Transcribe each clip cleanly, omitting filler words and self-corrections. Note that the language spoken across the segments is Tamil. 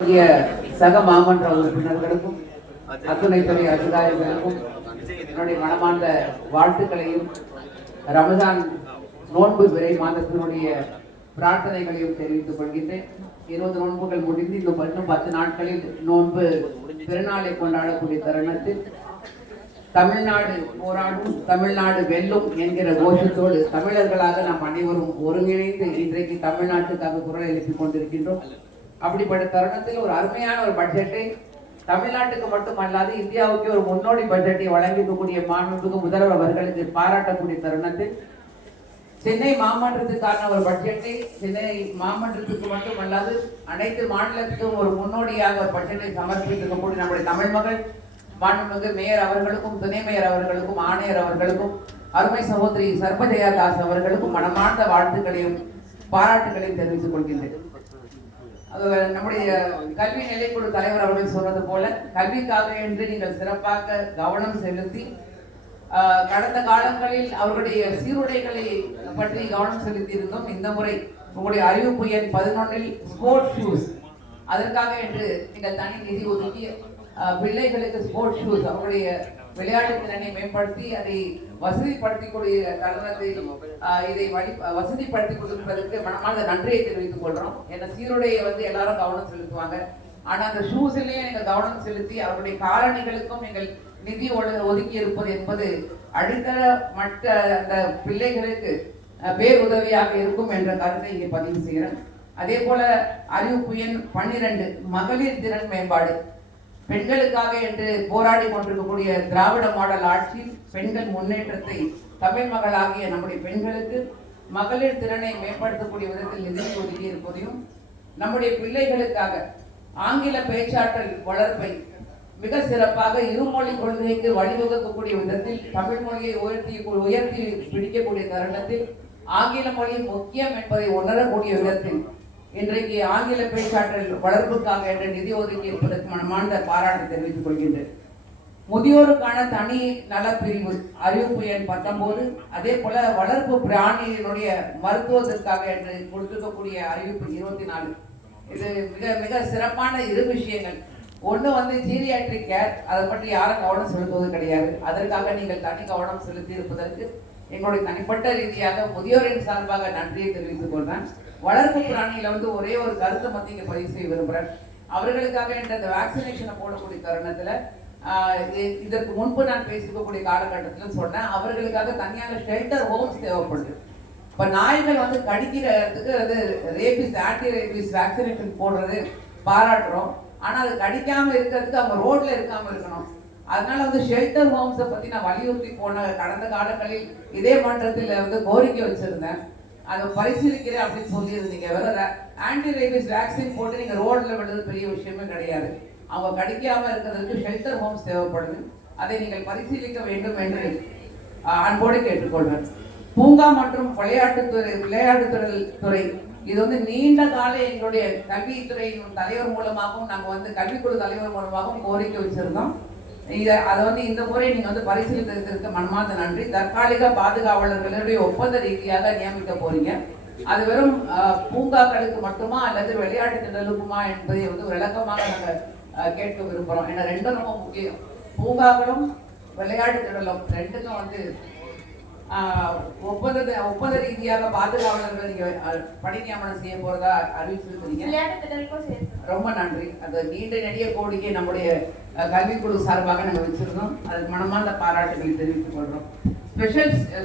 சக மாமன்ற உறுப்பினர்களுக்கும் அத்துணைத்துறை அதிகாரிகளுக்கும் என்னுடைய மனமார்ந்த வாழ்த்துக்களையும் ரமதான் நோன்பு விரை மாதத்தினுடைய பிரார்த்தனைகளையும் தெரிவித்துக் கொள்கின்றேன். 20 நோன்புகள் முடிந்து இன்னும் 10 நாட்களில் நோன்பு திருநாளை கொண்டாடக்கூடிய தருணத்தில் தமிழ்நாடு போராடும், தமிழ்நாடு வெல்லும் என்கிற கோஷத்தோடு தமிழர்களாக நாம் அனைவரும் ஒருங்கிணைந்து இன்றைக்கு தமிழ்நாட்டுக்காக குரல் எழுப்பிக் கொண்டிருக்கின்றோம். அப்படிப்பட்ட தருணத்தில் ஒரு அருமையான ஒரு பட்ஜெட்டை தமிழ்நாட்டுக்கு மட்டுமல்லாது இந்தியாவுக்கு ஒரு முன்னோடி பட்ஜெட்டை வழங்கிக்கக்கூடிய மாண்புமிகு முதல்வர் அவர்களுக்கு பாராட்டக்கூடிய தருணத்தில் சென்னை மாமன்றத்துக்கான ஒரு பட்ஜெட்டை சென்னை மாமன்றத்துக்கு மட்டுமல்லாது அனைத்து மாநிலத்துக்கும் ஒரு முன்னோடியாக ஒரு பட்ஜெட்டை சமர்ப்பித்திருக்கக்கூடிய நம்முடைய தமிழ் மகள் மாண்புமிகு மேயர் அவர்களுக்கும், துணை மேயர் அவர்களுக்கும், ஆணையர் அவர்களுக்கும், அருமை சகோதரி சர்பஜயா தாஸ் அவர்களுக்கும் மனமார்ந்த வாழ்த்துக்களையும் பாராட்டுகளையும் தெரிவித்துக் கொள்கின்றேன். நம்முடைய கல்வி நிலைக்குழு தலைவர் அவர்கள் சொன்னது போல கல்விக்காக என்று நீங்கள் சிறப்பாக கவனம் செலுத்தி கடந்த காலங்களில் அவர்களுடைய சீருடைகளை பற்றி கவனம் செலுத்தி இருந்தோம். இந்த முறை உங்களுடைய அறிவிப்பு எண் 11 ஸ்போர்ட்ஸ் ஷூஸ் அதற்காக என்று நீங்கள் தனி நிதி ஒதுக்கி பிள்ளைகளுக்கு ஸ்போர்ட்ஸ் ஷூஸ் அவருடைய விளையாட்டு திறனை மேம்படுத்தி அதை வசதிப்படுத்திக்கூடிய தருணத்தில் இதை வசதிப்படுத்தி கொடுப்பதற்கு மனமார்ந்த நன்றியை தெரிவித்துக் கொள்றோம். ஏன்னா சீருடையை எல்லாரும் கவனம் செலுத்துவாங்க, ஆனா அந்த ஷூஸ்லயே நீங்கள் கவனம் செலுத்தி அவருடைய காலணிகளுக்கும் நீங்கள் நிதி ஒதுக்கி இருப்பது என்பது அடித்தள மற்ற அந்த பிள்ளைகளுக்கு பேருதவியாக இருக்கும் என்ற கருத்தை இங்கே பதிவு செய்கிறேன். அதே போல அறிவிப்பு எண் 12 மகளிர் திறன் மேம்பாடு. பெண்களுக்காக என்று போராடி கொண்டிருக்கக்கூடிய திராவிட மாடல் ஆட்சியில் பெண்கள் முன்னேற்றத்தை தமிழ் மகளாகிய நம்முடைய பெண்களுக்கு மகளிர் திறனை மேம்படுத்தக்கூடிய விதத்தில் நிதி ஒதுக்கி இருப்பதையும், நம்முடைய பிள்ளைகளுக்காக ஆங்கில பேச்சாற்றல் வளர்ப்பை மிக சிறப்பாக இருமொழி கொள்கைக்கு வழிவகுக்கக்கூடிய விதத்தில் தமிழ் மொழியை உயர்த்தி பிடிக்கக்கூடிய தருணத்தில் ஆங்கில மொழி முக்கியம் என்பதை உணரக்கூடிய விதத்தில் இன்றைக்கு ஆங்கில பேச்சாற்றல் வளர்ப்புக்காக என்ற நிதி ஒதுக்கி இருப்பதற்கு மனமார்ந்த பாராட்டு தெரிவித்துக் கொள்கின்றேன். முதியோருக்கான தனி நலப்பிரிவு அறிவிப்பு எண் 19, அதே போல வளர்ப்பு பிராணியினுடைய மருத்துவத்திற்காக என்று கொடுத்திருக்கக்கூடிய அறிவிப்பு 24. இது மிக மிக சிறப்பான 2 விஷயங்கள். ஒன்று ஜீரியாட்ரிக் கேர், அதை பற்றி யாரும் கவனம் செலுத்துவது கிடையாது. அதற்காக நீங்கள் தனி கவனம் செலுத்தி இருப்பதற்கு எங்களுடைய தனிப்பட்ட ரீதியாக முதியோரின் சார்பாக நன்றியை தெரிவித்துக் கொள்றேன். வளர்ப்பு பிராணியில ஒரே ஒரு கருத்தை இங்க பதிவு செய்ய விரும்புகிறேன். அவர்களுக்காக என்ற அந்த வேக்சினேஷனை போடக்கூடிய தருணத்துல இதற்கு முன்பு நான் பேசிக்கக்கூடிய காலகட்டத்தில் சொன்னேன், அவர்களுக்காக தனியான ஷெல்டர் ஹோம்ஸ் தேவைப்படுது. இப்ப நாய்கள் கடிக்கிறதுக்கு ரேபிஸ் ஆன்டி ரேபிஸ் வேக்சினேஷன் போடுறது பாராட்டுறோம், ஆனா அது கடிக்காம இருக்கிறதுக்கு அவங்க ரோட்ல இருக்காம இருக்கணும். அதனால ஷெல்டர் ஹோம்ஸை பத்தி நான் வலியுறுத்தி போன கடந்த காலங்களில் இதே மன்றத்தில் கோரிக்கை வச்சிருந்தேன். அதை பரிசீலிக்கிறேன் அப்படின்னு சொல்லியிருந்தீங்க. வேற ஆன்டி ரேபிஸ் வேக்சின் போட்டு நீங்க ரோட்ல விடுறது பெரிய விஷயமே கிடையாது. அவங்க கடிக்காம இருக்கிறதுக்கு ஷெல்டர் ஹோம்ஸ் தேவைப்படுது. அதை நீங்கள் பரிசீலிக்க வேண்டும் என்று அன்போடு கேட்டுக்கொள்வேன். பூங்கா மற்றும் விளையாட்டுத்துறை இது நீண்ட கால எங்களுடைய கல்வித்துறையின் தலைவர் மூலமாகவும் நாங்கள் கல்விக்குழு தலைவர் மூலமாகவும் கோரிக்கை வச்சிருந்தோம். அதை இந்த முறை நீங்க பரிசீலித்ததற்கு மனமார்ந்த நன்றி. தற்காலிக பாதுகாவலர்களுடைய ஒப்பந்த ரீதியாக நியமிக்க போறீங்க. அது வெறும் பூங்காக்களுக்கு மட்டுமா அல்லது விளையாட்டு திடலுக்குமா என்பதை விளக்கமாக நாங்கள் கேட்க விரும்புகிறோம். ஏன்னா ரெண்டும் ரொம்ப முக்கியம். பூங்காக்களும் விளையாட்டு திடலும் ரெண்டுக்கும் ஒப்பந்த ரீதியாக பாதுகாவலர்கள் நீங்க பணி நியமனம் செய்ய போறதா அறிவிச்சிருக்கிறீங்க. ரொம்ப நன்றி. அது நீண்ட நெடிய கோரிக்கை நம்முடைய கல்விக்குழு சார்பாக நாங்கள் வச்சிருந்தோம். அதுக்கு மனமார்ந்த பாராட்டுகளை தெரிவித்துக் கொள்றோம்.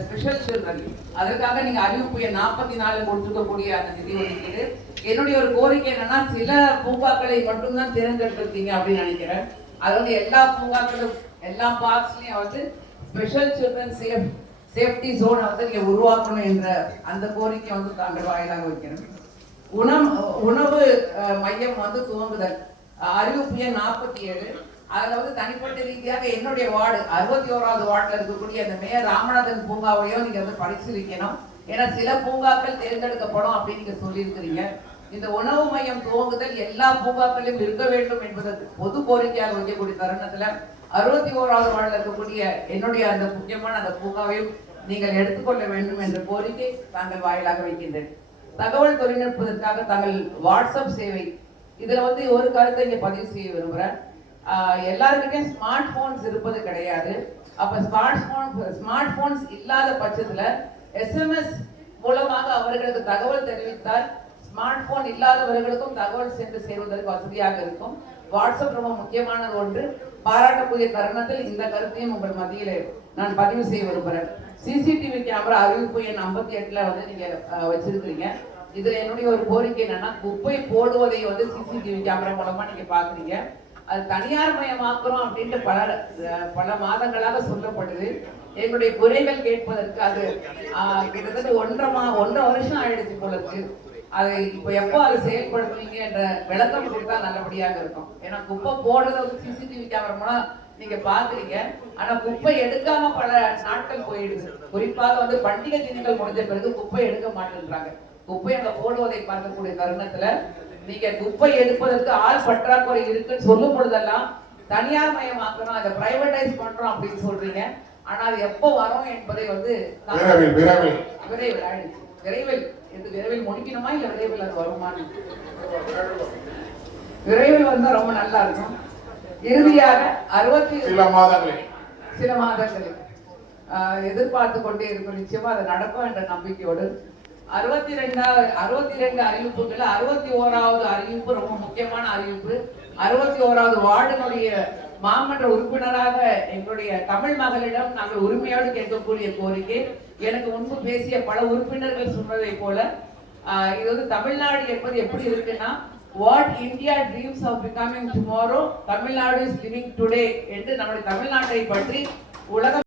ஸ்பெஷல் சில்ட்ரன் அதற்காக நீங்க அறிவிப்பு 44 கொடுத்துக்கக்கூடிய அந்த நிதி ஒதுக்கீடு. என்னுடைய ஒரு கோரிக்கை என்னன்னா, சில பூங்காக்களை மட்டும்தான் தேர்ந்தெடுத்திருக்கீங்க அப்படின்னு நினைக்கிறேன். அது எல்லா பூங்காக்களும் எல்லா பார்க்ஸ்லயும் ஸ்பெஷல் சில்ட்ரன் சேஃப்டி ஜோனை நீங்க உருவாக்கணும் என்ற அந்த கோரிக்கை தாங்கள் வாயிலாக வைக்கணும். உணவு மையம் துவங்குதல் அறிவிப்பு எண் 47. அதுல தனிப்பட்ட ரீதியாக என்னுடைய வார்டு 61வது வார்டுல இருக்கக்கூடிய அந்த மேயர் ராமநாதன் பூங்காவையோ நீங்க பரிசீலிக்கணும். ஏன்னா சில பூங்காக்கள் தேர்ந்தெடுக்கப்படும் அப்படின்னு நீங்க சொல்லியிருக்கிறீங்க. இந்த உணவு மையம் துவங்குதல் எல்லா பூங்காக்களிலும் இருக்க வேண்டும் என்பதற்கு பொது கோரிக்கையாக வைக்கக்கூடிய தருணத்துல 61வது வார்டுல இருக்கக்கூடிய என்னுடைய அந்த முக்கியமான அந்த பூங்காவையும் நீங்கள் எடுத்துக்கொள்ள வேண்டும் என்ற கோரிக்கை தாங்கள் வாயிலாக வைக்கின்றேன். தகவல் தொழில்நுட்பத்திற்காக தங்கள் வாட்ஸ்அப் சேவை இதுல வந்து ஒரு கருத்தை இங்க பதிவு செய்ய விரும்புறேன். எல்லாருக்கிட்டையும் ஸ்மார்ட் போன்ஸ் இருப்பது கிடையாது. அப்ப ஸ்மார்ட் போன்ஸ் இல்லாத பட்சத்துல SMS மூலமாக அவர்களுக்கு தகவல் தெரிவித்தால் ஸ்மார்ட் போன் இல்லாதவர்களுக்கும் தகவல் சென்று சேருவதற்கு வசதியாக இருக்கும். வாட்ஸ்அப் ரொம்ப முக்கியமானது ஒன்று. பாராட்டக்கூடிய தருணத்தில் இந்த கருத்தையும் உங்கள் மத்தியிலே நான் பதிவு செய்ய விரும்புகிறேன். சிசிடிவி கேமரா அறிவிப்பு எண் 58ல வந்து நீங்க வச்சிருக்கீங்க. இதுல என்னுடைய ஒரு கோரிக்கை என்னன்னா, குப்பை போடுவதை வந்து சிசிடிவி கேமரா மூலமா நீங்க பாக்குறீங்க. அது தனியார் மயமாக்குறோம் அப்படின்ட்டு பல மாதங்களாக சொல்லப்படுது. எங்களுடைய குறைகள் கேட்பதற்கு அது கிட்டத்தட்ட 1.5 வருஷம் ஆயிடுச்சு போல இருக்கு. அதை இப்ப எப்போ அதை செயல்படுத்துவீங்க என்ற விளக்கம் கொடுத்தா நல்லபடியாக இருக்கும். ஏன்னா குப்பை போடுறது வந்து சிசிடிவி கேமரா மூலம் நீங்க பாக்குறீங்க. ஆனா குப்பை எடுக்காம பல நாட்கள் போயிடுது. குறிப்பாக வந்து பண்டிகை தினங்கள் முடிஞ்ச பிறகு குப்பை எடுக்க மாட்டேன்றாங்க. குப்பை அங்க போடுவதை பார்க்கக்கூடிய தருணத்துல நீங்க குப்பை எடுப்பதற்கு ஆள் பற்றாக்குறை இருக்குன்னு சொல்லும் பொழுதெல்லாம் தனியார் மயமாக்கணும், அதை பிரைவேடைஸ் பண்றோம் அப்படின்னு சொல்றீங்க. ஆனா அது எப்போ வரும் என்பதை வந்து விரைவில் ஆயிடுச்சு. விரைவில் முடிக்கணுமா இல்ல விரைவில் அது வருமானு? விரைவில் வந்தா ரொம்ப நல்லா இருக்கும். இறுதியாக சில மாதங்களில் எதிர்பார்த்து கொண்டே இருக்கும். நிச்சயமா அது நடக்கும் என்ற நம்பிக்கையோடு 62 அறிவிப்புகள் 61வது அறிவிப்பு ரொம்ப முக்கியமான அறிவிப்பு. 61வது வார்டினுடைய மாமன்ற உறுப்பினராக எங்களுடைய தமிழ் மகளிடம் நாங்கள் உரிமையோடு கேட்கக்கூடிய கோரிக்கை, எனக்கு முன்பு பேசிய பல உறுப்பினர்கள் சொன்னதை போல இது வந்து தமிழ்நாடு என்பது எப்படி இருக்குன்னா, what India dreams of becoming tomorrow, Tamil Nadu is living today என்று நம்முடைய தமிழ்நாட்டை பற்றி உலக